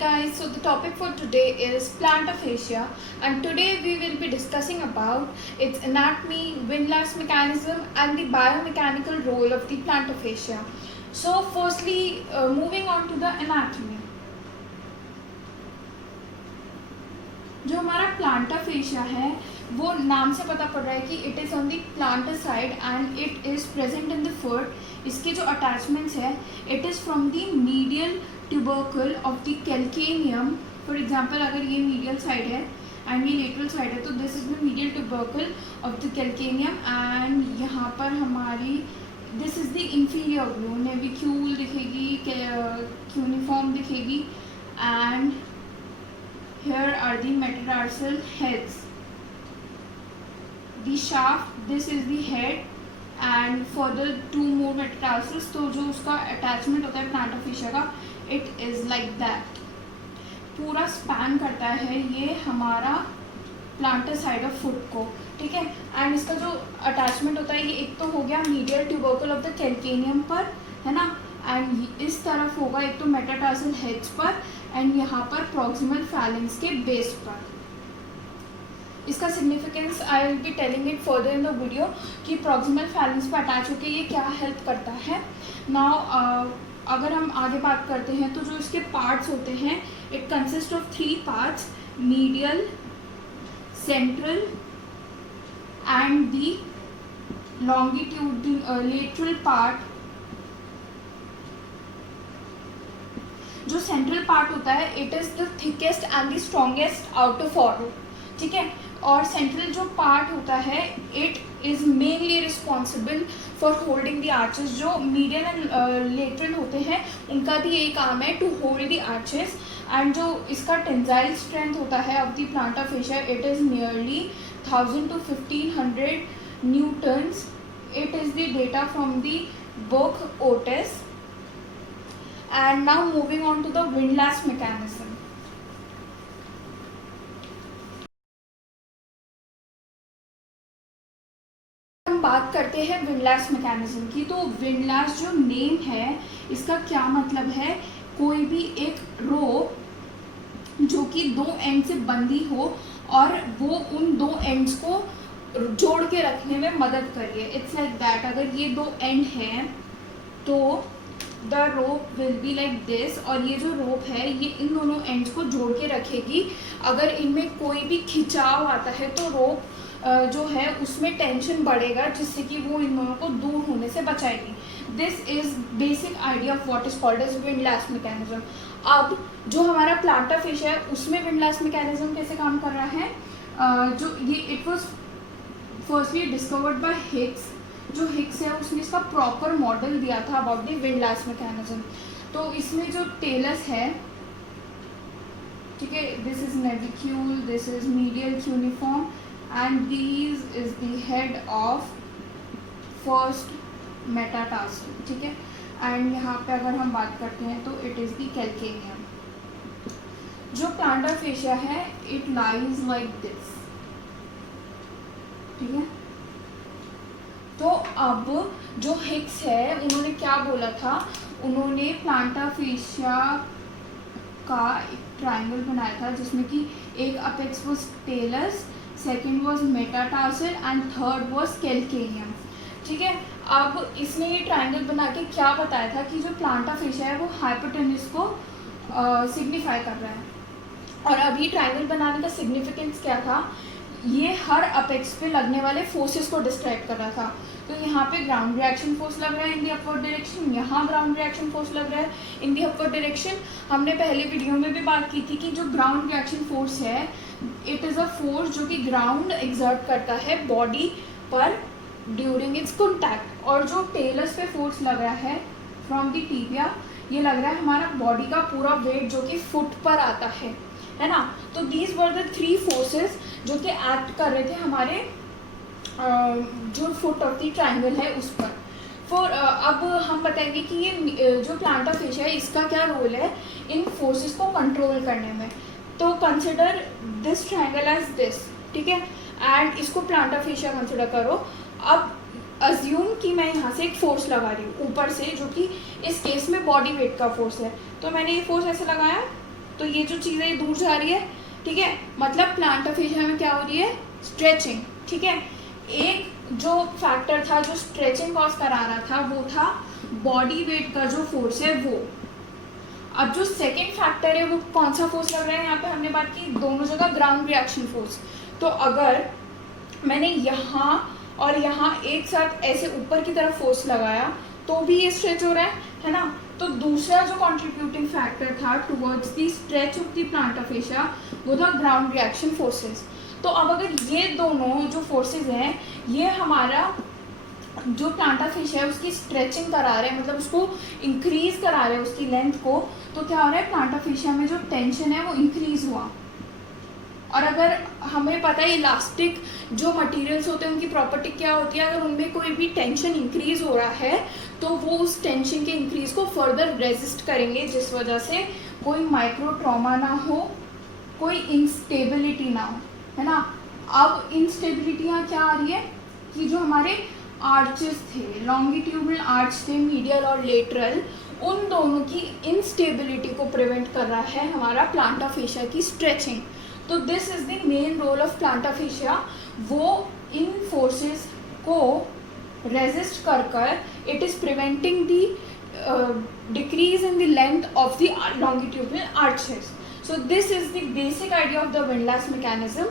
guys, so the topic for today is plantar fascia, and today we will be discussing about its anatomy, windlass mechanism and the biomechanical role of the plantar fascia. So firstly, moving on to the anatomy. जो हमारा plantar fascia है वो नाम से पता पड़ रहा है कि it is on the plantar side and it is present in the foot. इसके जो अटैचमेंट्स है it is from the medial tubercle of the calcaneum. For example अगर ये मीडियल साइड है एंड ये लेटरल साइड है तो this is the medial tubercle of the calcaneum and यहाँ पर हमारी this is the inferior view. Navicular दिखेगी, क्यूनिफॉर्म दिखेगी and here are the metatarsal heads. The shaft, this is the head and further two more metatarsals. तो जो उसका attachment होता है plantar fascia का it is like that. पूरा span करता है ये हमारा plantar side of foot को, ठीक है. एंड इसका जो attachment होता है ये एक तो हो गया medial tubercle of the calcaneum पर, है ना, एंड इस तरफ होगा एक तो मेटाटार्सल हेड्स पर एंड यहाँ पर प्रॉक्सिमल फैलेंक्स के बेस पर. इसका significance I will be telling it further in the video कि प्रॉक्सिमल फैलेंक्स पर अटैच होकर ये क्या हेल्प करता है. नाउ अगर हम आगे बात करते हैं तो जो इसके पार्ट्स होते हैं it consist of 3 parts, medial, central and the longitude lateral part. जो सेंट्रल पार्ट होता है it is the thickest and the strongest outer forward, ठीक है. और सेंट्रल जो पार्ट होता है it is mainly responsible for holding the arches. जो मीडियल एंड लेटरल होते हैं उनका भी यही काम है to hold the arches. And जो इसका टेंसाइल स्ट्रेंथ होता है of the plantar fascia it is nearly 1000 to 1500 Newton's. It is the data from the book Otis. And now moving on to the windlass mechanism. हम बात करते हैं Windlas mechanism की. तो विंडलास जो नेम है इसका क्या मतलब है, कोई भी एक रोप जो कि 2 एंड से बंधी हो और वो उन 2 एंड्स को जोड़ के रखने में मदद करिए. It's like that. अगर ये 2 एंड हैं तो the rope will be like this और ये जो रोप है ये इन दोनों एंड्स को जोड़ के रखेगी. अगर इनमें कोई भी खिंचाव आता है तो रोप जो है उसमें टेंशन बढ़ेगा जिससे कि वो इन दोनों को दूर होने से बचाएगी. This is basic idea of what is called as windlass mechanism. अब जो हमारा प्लांटर फेशिया है उसमें विंडलास मैकेनिज्म कैसे काम कर रहा है, जो ये it was firstly discovered by Hicks. जो हिक्स है उसने इसका प्रॉपर मॉडल दिया था अबाउट द विंडलास मैकेनिज्म. तो इसमें जो टेलस है, ठीक है, this is navicular, this is medial cuneiform and these is the head of first metatarsal, ठीक है. एंड यहाँ पे अगर हम बात करते हैं तो इट इज़ द कैल्केनियम. जो प्लांटर फेशिया है इट लाइज लाइक दिस, ठीक है. तो अब जो हिक्स है उन्होंने क्या बोला था, उन्होंने प्लांटर फेशिया का एक ट्रायंगल बनाया था जिसमें कि एक apex was talus, second was metatarsal and third was calcaneum, ठीक है. अब इसने ये ट्रायंगल बना के क्या बताया था कि जो प्लांटर फेशिया है वो हाइपोटेन्यूस को सिग्निफाई कर रहा है. और अभी ट्रायंगल बनाने का सिग्निफिकेंस क्या था, ये हर अपेक्स पे लगने वाले फोर्सेस को डिस्क्राइब कर रहा था. तो यहाँ पे ग्राउंड रिएक्शन फोर्स लग रहा है इन दी अपवर्ड डायरेक्शन, यहाँ ग्राउंड रिएक्शन फोर्स लग रहा है इन दी अपवर्ड डायरेक्शन. हमने पहले वीडियो में भी बात की थी कि जो ग्राउंड रिएक्शन फोर्स है इट इज़ अ फोर्स जो कि ग्राउंड एग्जर्ट करता है बॉडी पर ड्यूरिंग इट्स कॉन्टैक्ट. और जो टेलस पे फोर्स लग रहा है फ्रॉम द टीबिया, ये लग रहा है हमारा बॉडी का पूरा वेट जो कि फुट पर आता है ना. तो दीज वर द 3 फोर्सेस जो कि एक्ट कर रहे थे हमारे जो फुट ऑफ द ट्रायंगल है उस पर. अब हम बताएंगे कि ये जो प्लांटर फेशिया है इसका क्या रोल है इन फोर्सेस को कंट्रोल करने में. तो consider this triangle as this, ठीक है, एंड इसको प्लांटर फेशिया कंसिडर करो. अब अज्यूम कि मैं यहाँ से एक फोर्स लगा रही हूँ ऊपर से जो कि इस केस में बॉडी वेट का फोर्स है. तो मैंने ये फोर्स ऐसे लगाया तो ये जो चीज़ है दूर जा रही है, ठीक है, मतलब प्लांटा फेशिया में क्या हो रही है, स्ट्रेचिंग, ठीक है। एक जो फैक्टर था जो स्ट्रेचिंग कॉज करा रहा था वो था बॉडी वेट का जो फोर्स है वो। अब जो सेकेंड फैक्टर है वो कौन सा फोर्स लग रहा है, यहाँ पे हमने बात की दोनों जगह ग्राउंड रिएक्शन फोर्स। तो अगर मैंने यहाँ और यहाँ एक साथ ऐसे ऊपर की तरफ फोर्स लगाया तो भी ये स्ट्रेच हो रहा है ना। तो दूसरा जो कंट्रीब्यूटिंग फैक्टर था towards the stretch of the plantar fascia वो था ग्राउंड रिएक्शन फोर्सेस। तो अब अगर ये दोनों जो फोर्सेस हैं ये हमारा जो प्लांटा फेशिया है उसकी स्ट्रेचिंग करा रहे हैं, मतलब उसको इंक्रीज करा रहे हैं उसकी लेंथ को, तो क्या हो रहा है, प्लांटा फेशिया में जो टेंशन है वो इंक्रीज हुआ। और अगर हमें पता है इलास्टिक जो मटेरियल्स होते हैं उनकी प्रॉपर्टी क्या होती है, अगर उनमें कोई भी टेंशन इंक्रीज हो रहा है तो वो उस टेंशन के इंक्रीज को फर्दर रेजिस्ट करेंगे, जिस वजह से कोई माइक्रो ट्रॉमा ना हो, कोई इंस्टेबिलिटी ना हो, है ना। अब इंस्टेबिलिटियाँ क्या आ रही है कि जो हमारे आर्चेस थे, लॉन्गिट्यूडनल आर्च थे मीडियल और लेटरल, उन दोनों की इंस्टेबिलिटी को प्रिवेंट कर रहा है हमारा प्लांटा फेशिया की स्ट्रेचिंग। तो this is the main role of plantar fascia, वो इन फोर्सेस को रेजिस्ट कर it is preventing the decrease in the length of the longitudinal arches. So this is the basic idea of the windlass mechanism,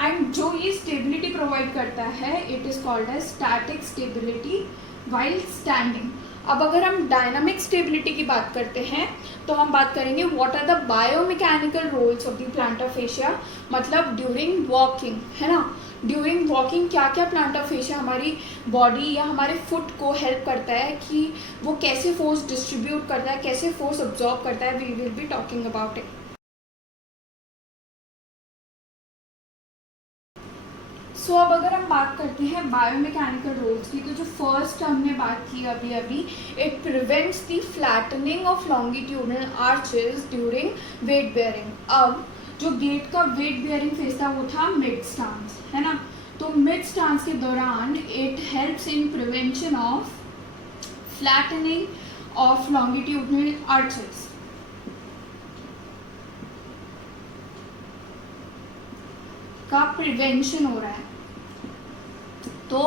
and जो ये stability provide करता है it is called as static stability while standing. अब अगर हम dynamic stability की बात करते हैं तो हम बात करेंगे what are the biomechanical roles of the plantar fascia, मतलब ड्यूरिंग वॉकिंग, है ना। ड्यूरिंग वॉकिंग क्या क्या प्लांटा फेशिया हमारी बॉडी या हमारे फुट को हेल्प करता है कि वो कैसे फोर्स डिस्ट्रीब्यूट करता है, कैसे फोर्स अब्जॉर्ब करता है, we will be talking about it. So अब अगर हम बात करते हैं बायोमैकेनिकल रोल्स की, तो जो फर्स्ट हमने बात की अभी it prevents the flattening of longitudinal arches during weight bearing. अब जो गेट का वेट बेयरिंग फेज था वो था मिड स्टांस, है ना। तो मिड स्टांस के दौरान it helps in prevention of flattening of longitudinal arches. का प्रिवेंशन हो रहा है। तो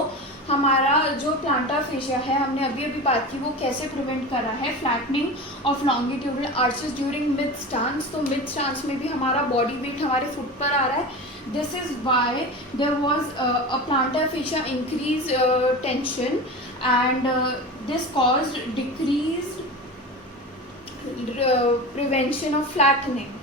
हमारा जो प्लांटा फेशिया है हमने अभी बात की वो कैसे प्रिवेंट कर रहा है flattening of longitudinal arches during mid stance. तो मिड स्टांस में भी हमारा बॉडी वेट हमारे फुट पर आ रहा है। This is why there was a plantar fascia increase tension and this caused decrease prevention of flattening.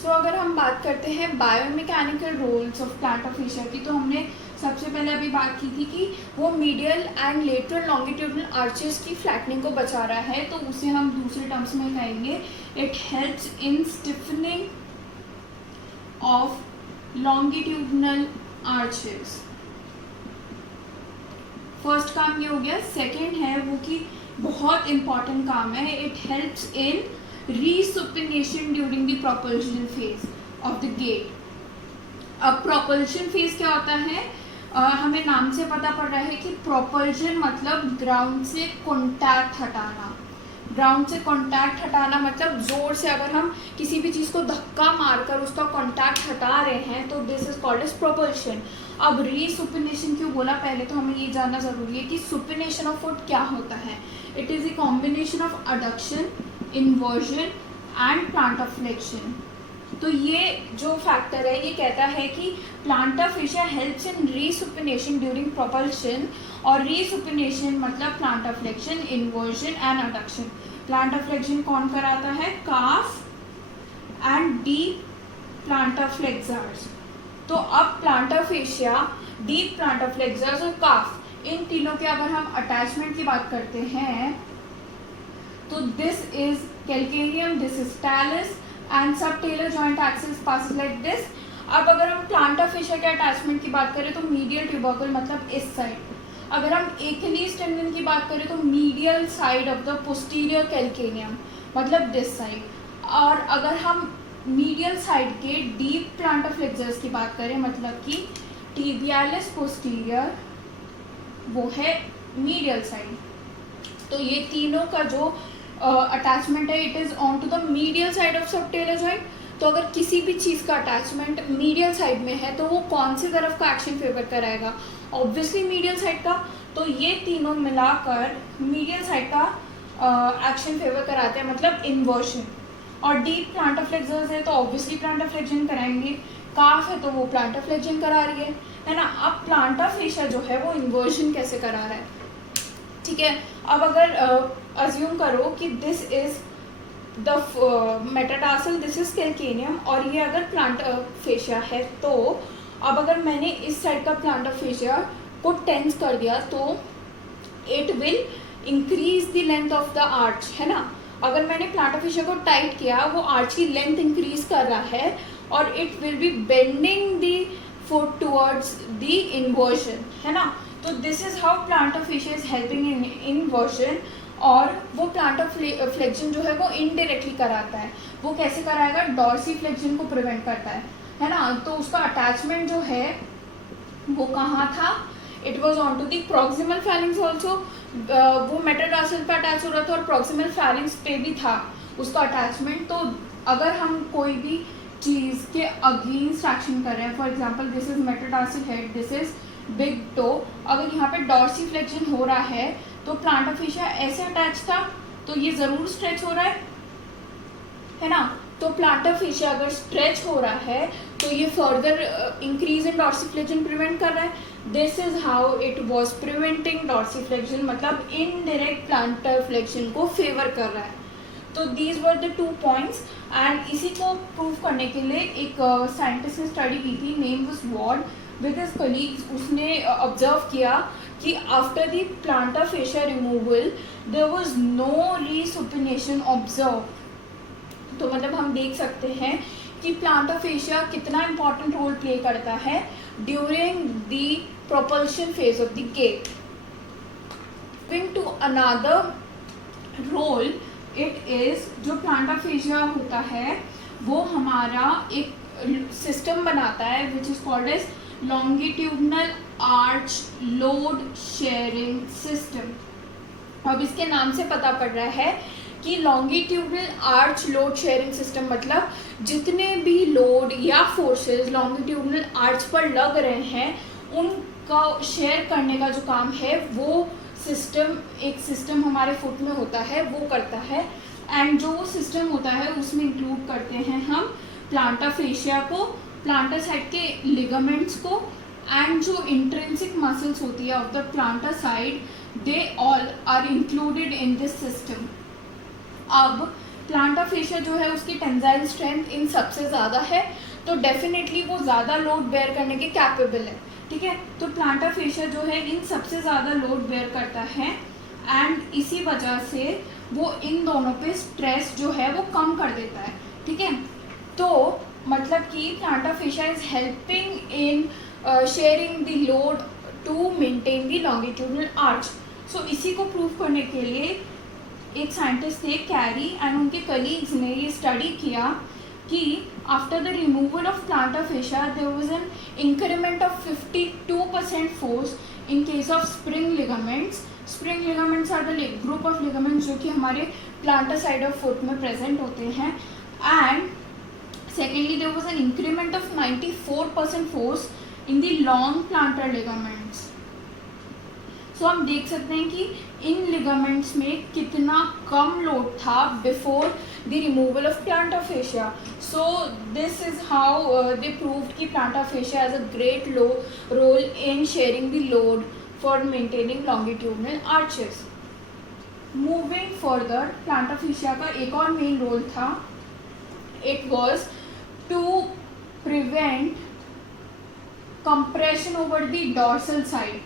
तो अगर हम बात करते हैं biomechanical roles of plantar fascia की, तो हमने सबसे पहले अभी बात की थी कि वो medial and lateral longitudinal arches की फ्लैटनिंग को बचा रहा है, तो उसे हम दूसरे टर्म्स में कहेंगे it helps in stiffening of longitudinal arches. First काम ये हो गया। सेकेंड है वो कि बहुत इंपॉर्टेंट काम है, it helps in resupination during the propulsion phase of the gate। अब propulsion phase क्या होता है, हमें नाम से पता पड़ रहा है कि propulsion मतलब ग्राउंड से कॉन्टैक्ट हटाना। ग्राउंड से कॉन्टैक्ट हटाना मतलब जोर से अगर हम किसी भी चीज़ को धक्का मारकर उसका कॉन्टैक्ट हटा रहे हैं तो this is called as propulsion. अब रीसुपिनेशन क्यों बोला, पहले तो हमें ये जानना ज़रूरी है कि सुपिनेशन ऑफ फुट क्या होता है। It is a combination of adduction, inversion and plantar flexion. तो ये जो फैक्टर है ये कहता है कि plantar fascia helps in resupination during propulsion, और रीसुपिनेशन मतलब plantar flexion, inversion and adduction. Plantar flexion कौन कराता है, calf and deep plantar flexors. तो अब plantar fascia, deep plantar flexors और काफ, इन तीनों के अगर हम अटैचमेंट की बात करते हैं तो this is calcaneum, this is talus and subtalar joint axis passes like this. अब अगर हम प्लांटा फेशिया के अटैचमेंट की बात करें तो मीडियल ट्यूबरकल मतलब इस साइड। अगर हम एकिलीज टेंडन की बात करें तो medial side of the posterior calcaneum, मतलब दिस साइड। और अगर हम मीडियल साइड के डीप प्लांटर फ्लेक्सर्स की बात करें, मतलब कि टिबियालिस पोस्टीरियर, वो है मीडियल साइड। तो ये तीनों का जो अटैचमेंट है it is on to the medial side of subtalar joint. तो अगर किसी भी चीज़ का अटैचमेंट मीडियल साइड में है तो वो कौन सी तरफ का एक्शन फेवर कराएगा, ऑब्वियसली मीडियल साइड का। तो ये तीनों मिलाकर मीडियल साइड का एक्शन फेवर कराते हैं, मतलब इन्वर्शन। और डीप प्लांटर फ्लेक्सर्स है तो ऑब्वियसली प्लांटर फ्लेक्शन कराएंगे, काफ है तो वो प्लांटर फ्लेक्शन करा रही है ना। अब प्लांटर फेशिया जो है वो इन्वर्शन कैसे करा रहा है, ठीक है। अब अगर अज्यूम करो कि this is the metatarsal, this is calcaneum, और ये अगर प्लांटर फेशिया है, तो अब अगर मैंने इस साइड का प्लांटर फेशिया को टेंस कर दिया तो it will increase the length of the arch, है ना। अगर मैंने प्लांटर फेशिया को टाइट किया, वो आर्च की लेंथ इंक्रीज कर रहा है और it will B bending the foot towards the inversion, है ना। तो this is how planter fascia is helping in inversion. और वो प्लांटर फ्लेक्शन जो है वो इनडायरेक्टली कराता है। वो कैसे कराएगा, डॉर्सी फ्लेक्शन को प्रिवेंट करता है ना। तो उसका अटैचमेंट जो है वो कहाँ था, it was on to the proximal phalanges also. वो मेटाटार्सल पे अटैच हो रहा था और प्रॉक्सिमल फैरिंग्स पे भी था उसका अटैचमेंट। तो अगर हम कोई भी चीज़ के अगेंस्ट एक्शन कर रहे हैं, for example this is metatarsal head, this is big toe, अगर यहाँ पे डॉर्सी फ्लेक्शन हो रहा है तो प्लांटर फेशिया ऐसे अटैच था तो ये ज़रूर स्ट्रेच हो रहा है ना। तो प्लांटर फेशिया अगर स्ट्रेच हो रहा है तो ये further increase in dorsiflexion prevent कर रहा है। This is how it was preventing dorsiflexion, मतलब इनडायरेक्ट प्लांटर फ्लेक्शन को फेवर कर रहा है। तो these were the 2 points. And इसी को प्रूव करने के लिए एक साइंटिस्ट ने स्टडी की थी, name was Ward, with his colleagues. उसने ऑब्जर्व किया कि after the plantar fascia removal there was no resupination observe. तो मतलब हम देख सकते हैं कि प्लांटर फेशिया कितना इंपॉर्टेंट रोल प्ले करता है during the propulsion phase of the gait. Moving to another role, it is जो प्लांटर फेशिया होता है वो हमारा एक सिस्टम बनाता है which is called as longitudinal arch load sharing system. अब इसके नाम से पता पड़ रहा है कि longitudinal arch load sharing system मतलब जितने भी लोड या फोर्सेस लॉन्गिट्यूडनल आर्च पर लग रहे हैं उनका शेयर करने का जो काम है वो एक सिस्टम हमारे फुट में होता है वो करता है। एंड जो वो सिस्टम होता है उसमें इंक्लूड करते हैं हम प्लांटर फेशिया को, प्लांटर साइड के लिगामेंट्स को, एंड जो इंट्रिंसिक मसल्स होती है of the plantar side, they all are included in this system. अब प्लांटर फेशिया जो है उसकी टेंसाइल स्ट्रेंथ इन सबसे ज़्यादा है तो डेफिनेटली वो ज़्यादा लोड बेयर करने के कैपेबल है, ठीक है। तो प्लांटर फेशिया जो है इन सबसे ज़्यादा लोड बेयर करता है एंड इसी वजह से वो इन दोनों पे स्ट्रेस जो है वो कम कर देता है, ठीक है। तो मतलब कि plantar fascia is helping in sharing the load to maintain the longitudinal arch. So इसी को प्रूव करने के लिए एक साइंटिस्ट थे कैरी एंड उनके कलीग्स ने ये स्टडी किया कि after the removal of plantar fascia there was an increment of 52% force in case of spring ligaments. Spring ligaments are the group of ligaments जो कि हमारे प्लांटर साइड ऑफ फुट में present होते हैं। And secondly there was an increment of 94% force in the long plantar ligaments. So हम देख सकते हैं कि इन लिगामेंट्स में कितना कम लोड था before the removal of plantar fascia. So this is how they proved कि plantar fascia has a great role in sharing the load for maintaining longitudinal arches. Moving further, plantar fascia का एक और main role था, it was to prevent compression over the dorsal side.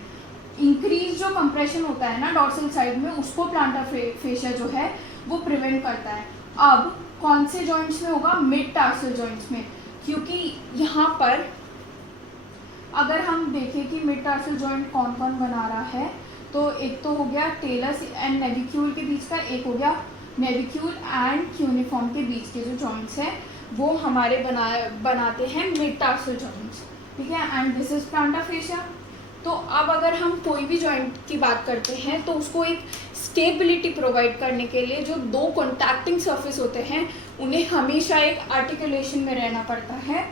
Increase जो compression होता है ना dorsal side में उसको प्लांटर फेशिया जो है वो प्रिवेंट करता है। अब कौन से जॉइंट्स में होगा, मिड टार्सल जॉइंट्स में, क्योंकि यहाँ पर अगर हम देखें कि मिड टार्सल जॉइंट कौन कौन बना रहा है, तो एक तो हो गया टेलस एंड नेविक्यूल के बीच का, एक हो गया नेविक्यूल एंड क्यूनिफॉर्म के बीच के जो जॉइंट्स हैं वो हमारे बनाते हैं मिड टार्सल जॉइंट्स, ठीक है। And this is plantar fascia. तो अब अगर हम कोई भी जॉइंट की बात करते हैं तो उसको एक स्टेबिलिटी प्रोवाइड करने के लिए जो दो कॉन्टैक्टिंग सरफेस होते हैं उन्हें हमेशा एक आर्टिकुलेशन में रहना पड़ता है।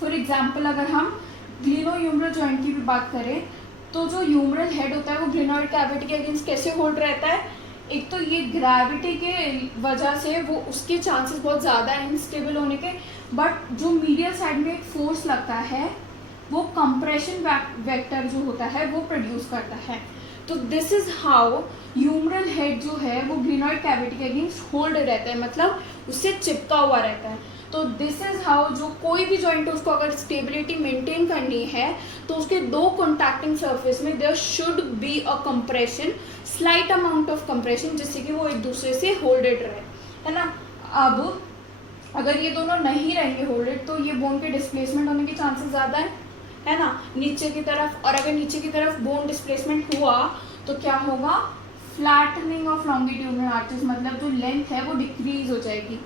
फॉर एग्जाम्पल अगर हम ग्लिनोह्यूमरल जॉइंट की भी बात करें तो जो ह्यूमरल हेड होता है वो ग्लिनोइड कैविटी के अगेंस्ट कैसे होल्ड रहता है, एक तो ये ग्रेविटी के वजह से वो उसके चांसेस बहुत ज़्यादा हैं अनस्टेबल होने के, बट जो मीडियल साइड में एक फोर्स लगता है वो कंप्रेशन वेक्टर जो होता है वो प्रोड्यूस करता है। तो this is how humeral head जो है वो ग्लिनोइड कैविटी के अगेंस्ट होल्ड रहता है, मतलब उससे चिपका हुआ रहता है। तो दिस इज हाउ जो कोई भी जॉइंट है उसको अगर स्टेबिलिटी मेंटेन करनी है तो उसके दो कॉन्टैक्टिंग सरफेस में there should be a compression, slight amount of compression, जिससे कि वो एक दूसरे से होल्डेड रहे, है ना। अब अगर ये दोनों नहीं रहेंगे होल्डेड तो ये बोन के डिस्प्लेसमेंट होने के चांसेस ज़्यादा है ना नीचे की तरफ, और अगर नीचे की तरफ बोन डिस्प्लेसमेंट हुआ तो क्या होगा, फ्लैटनिंग ऑफ लॉन्गिट्यूडिनल आर्चेस, मतलब जो लेंथ है वो डिक्रीज हो जाएगी।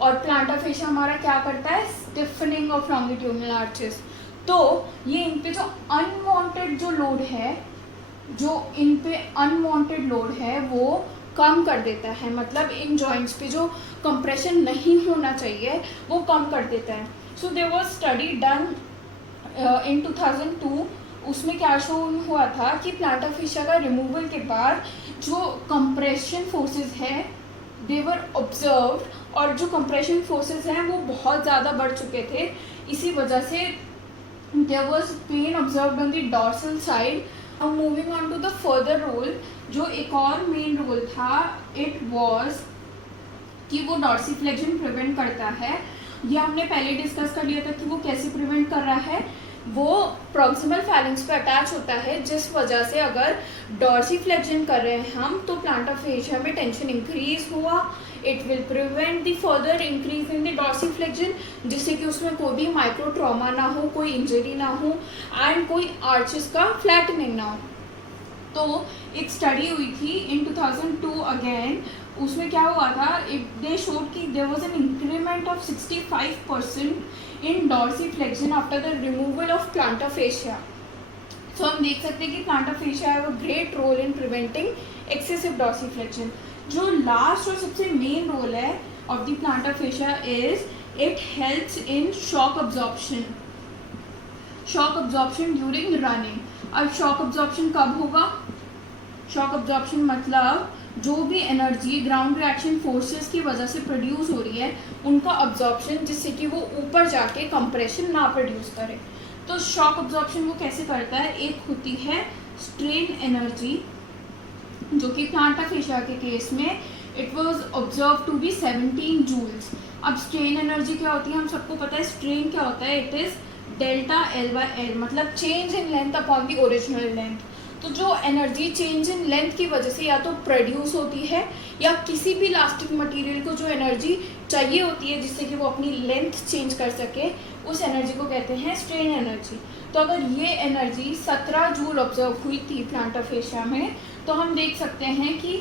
और प्लांटर फेशिया हमारा क्या करता है, स्टिफनिंग ऑफ लॉन्गिट्यूडिनल आर्चेस। तो ये इन पे जो अनवांटेड जो लोड है, जो इन पे अनवांटेड लोड है वो कम कर देता है, मतलब इन जॉइंट्स पे जो कंप्रेशन नहीं होना चाहिए वो कम कर देता है। So there was study done in 2002, उसमें क्या शो हुआ था कि प्लांटर फेशिया का रिमूवल के बाद जो कंप्रेशन फोर्सेस है दे वर ऑब्जर्व्ड, और जो कंप्रेशन फोर्सेस हैं वो बहुत ज़्यादा बढ़ चुके थे। इसी वजह से there was pain observed on the dorsal side. अब moving on to the further role, जो एक और मेन रोल था, इट वाज कि वो डॉर्सीफ्लेक्शन प्रिवेंट करता है। ये हमने पहले डिस्कस कर लिया था कि वो कैसे प्रिवेंट कर रहा है, वो प्रॉक्सिमल फैलिंग्स पे अटैच होता है, जिस वजह से अगर डॉर्सीफ्लेक्शन कर रहे हैं हम तो प्लांटर फेशिया में टेंशन इंक्रीज हुआ, it will prevent the further increase in the dorsiflexion, जिससे कि उसमें कोई भी माइक्रो ट्रॉमा ना हो, कोई इंजरी ना हो एंड कोई आर्चेस का फ्लैटनिंग ना हो। तो एक स्टडी हुई थी इन 2002 अगेन, उसमें क्या हुआ था, दे शोड कि there was an increment of 65% in dorsiflexion after the removal of plantar fascia. So हम देख सकते हैं कि plantar fascia have a great role in preventing excessive dorsiflexion. जो लास्ट और सबसे मेन रोल है of the plantar fascia is it helps in shock absorption, shock absorption during running. अब शॉक अब्जॉर्प्शन कब होगा, शॉक अब्जॉर्प्शन मतलब जो भी एनर्जी ग्राउंड रिएक्शन फोर्सेस की वजह से प्रोड्यूस हो रही है उनका अब्जॉर्प्शन, जिससे कि वो ऊपर जाके कंप्रेशन ना प्रोड्यूस करे। तो शॉक अब्जॉर्प्शन वो कैसे करता है, एक होती है स्ट्रेन एनर्जी, जो कि प्लांटर फेशिया के केस में it was observe to be 17 joules. अब स्ट्रेन एनर्जी क्या होती है, हम सबको पता है स्ट्रेन क्या होता है, इट इज़ डेल्टा L/L, मतलब change in length upon the original length. तो जो एनर्जी चेंज इन लेंथ की वजह से या तो प्रोड्यूस होती है या किसी भी इलास्टिक मटेरियल को जो एनर्जी चाहिए होती है जिससे कि वो अपनी लेंथ चेंज कर सके, उस एनर्जी को कहते हैं स्ट्रेन एनर्जी। तो अगर ये एनर्जी 17 जूल ऑब्जर्व हुई थी प्लांटर फेशिया में, तो हम देख सकते हैं कि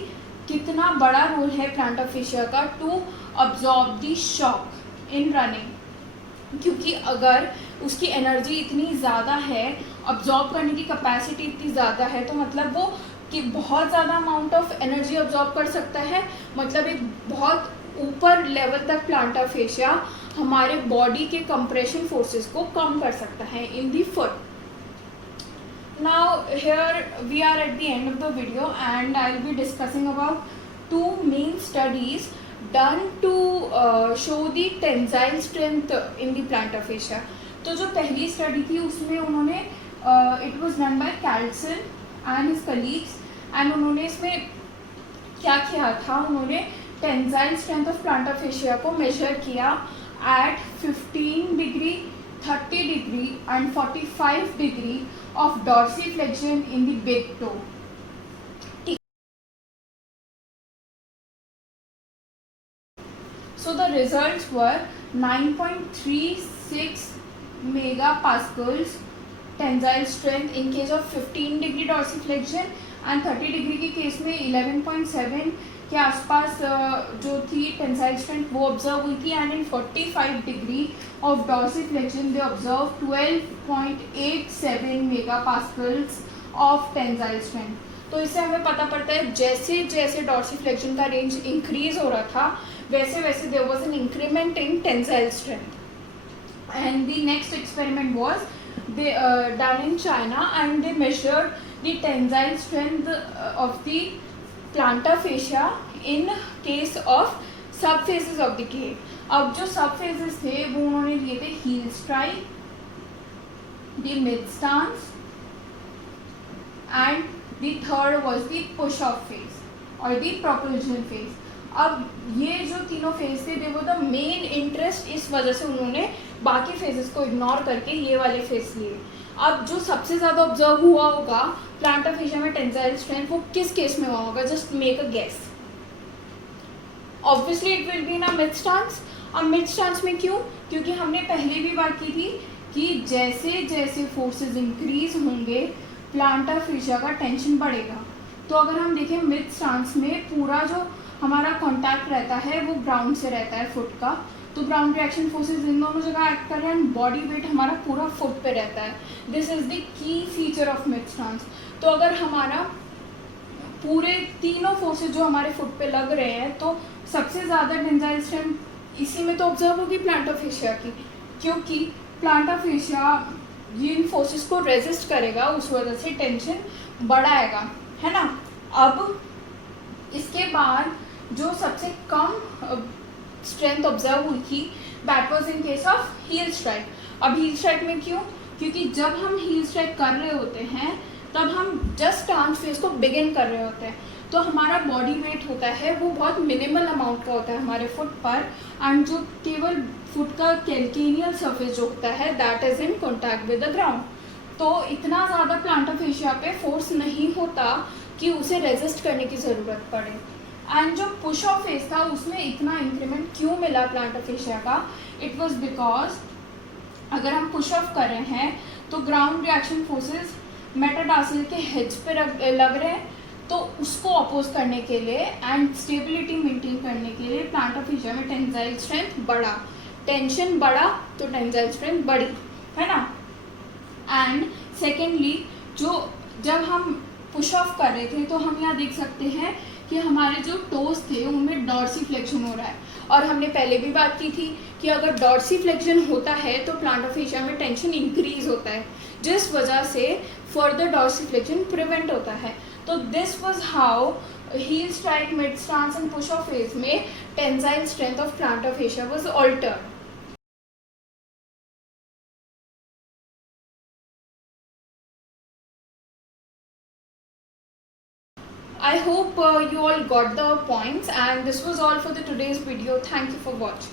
कितना बड़ा रोल है प्लांटर फेशिया का to absorb the shock in running. क्योंकि अगर उसकी एनर्जी इतनी ज़्यादा है, अब्जॉर्ब करने की कैपेसिटी इतनी ज़्यादा है, तो मतलब वो कि बहुत ज़्यादा अमाउंट ऑफ एनर्जी अब्जॉर्ब कर सकता है, मतलब एक बहुत ऊपर लेवल तक प्लांटर फेशिया हमारे बॉडी के कंप्रेशन फोर्सेस को कम कर सकता है इन दी foot. Now here we are at the end of the video and I will be discussing about two main studies done to show the tensile strength in the plantar fascia. तो जो पहली study थी उसमें उन्होंने it was done by Carlson and his colleagues and उन्होंने इसमें क्या किया था, उन्होंने tensile strength of plantar fascia को मेजर किया at 15 degree, 30 degree and 45 degree of dorsiflexion in the big toe. So the results were 9.36 megapascals tensile strength in case of 15 degree dorsiflexion and 30 degree के case में 11.7 के आसपास जो थी tensile strength वो observe हुई थी, and in 45 degree of dorsiflexion they observe 12.87 megapascals of tensile strength. तो इससे हमें पता पड़ता है जैसे जैसे डॉर्सिफ्लेक्शन का रेंज इंक्रीज हो रहा था वैसे वैसे there was an increment in tensile strength. And the next experiment was done in China, and they measured the tensile strength of the plantar fascia in case of सब phases of the cave. अब जो सब phases थे वो उन्होंने लिए थे heal strike, the mid stance and the third was the push off phase और द प्रोपल्शन फेज। अब ये जो तीनों फेज थे दे वर द मेन इंटरेस्ट, इस वजह से उन्होंने बाकी फेजेस को इग्नोर करके ये वाले फेज लिए। अब जो सबसे ज़्यादा ऑब्जर्व हुआ होगा प्लांटर फेशिया में टेंसाइल स्ट्रेंथ वो किस केस में हुआ होगा? Just make a guess. Obviously it will be in a mid stance. अब मिड स्टांस में क्यों? क्योंकि हमने पहले भी बात की थी कि जैसे जैसे फोर्सेस इंक्रीज होंगे प्लांटर फेशिया का टेंशन बढ़ेगा। तो अगर हम देखें मिड स्टांस में पूरा जो हमारा कॉन्टैक्ट रहता है वो ग्राउंड से रहता है फुट का, तो ग्राउंड रिएक्शन फोर्सेस इन दोनों जगह एक्ट कर रहे हैं एंड बॉडी वेट हमारा पूरा फुट पे रहता है। This is the key feature of mid stance. तो अगर हमारा पूरे तीनों फोर्सेस जो हमारे फुट पे लग रहे हैं तो सबसे ज़्यादा टेंसाइल स्ट्रेंथ इसी में तो ऑब्जर्व होगी प्लांटर फेशिया की, क्योंकि प्लांटर फेशिया जिन फोर्सेस को रेजिस्ट करेगा उस वजह से टेंशन बढ़ाएगा, है ना। अब इसके बाद जो सबसे कम स्ट्रेंथ ऑब्जर्व हुई थी that was in case of heal strike. अब हील स्ट्राइक में क्यों? क्योंकि जब हम हील स्ट्राइक कर रहे होते हैं तब हम जस्ट स्टांस फेज को बिगिन कर रहे होते हैं, तो हमारा बॉडी वेट होता है वो बहुत मिनिमल अमाउंट का होता है हमारे फुट पर, एंड जो केवल फुट का कैल्केनियल सरफेस जो होता है that is in contact with the ground. तो इतना ज़्यादा प्लांटर फेशिया पे फोर्स नहीं होता कि उसे रेजिस्ट करने की ज़रूरत पड़े। एंड जो पुश ऑफ फेज था उसमें इतना इंक्रीमेंट क्यों मिला प्लांटर फेशिया का? इट वाज बिकॉज अगर हम पुश ऑफ कर रहे हैं तो ग्राउंड रिएक्शन फोर्सेस मेटाटार्सल के हेड्स पे लग रहे हैं, तो उसको अपोज करने के लिए एंड स्टेबिलिटी मेंटेन करने के लिए प्लांटर फेशिया में टेंसाइल स्ट्रेंथ बढ़ा, टेंशन बढ़ा तो टेंसाइल स्ट्रेंथ बढ़ी, है ना। एंड सेकेंडली जब हम पुश ऑफ कर रहे थे तो हम यहाँ देख सकते हैं कि हमारे जो टोज थे उनमें डॉर्सिफ्लेक्शन हो रहा है, और हमने पहले भी बात की थी कि अगर डॉर्सिफ्लेक्शन होता है तो प्लांटर फेशिया में टेंशन इंक्रीज होता है, जिस वजह से फर्दर डॉर्सिफ्लेक्शन प्रिवेंट होता है। तो this was how heel strike, mid stance and push off phase में tensile strength of plantar fascia was altered. I hope you all got the points, and this was all for the today's video. Thank you for watching.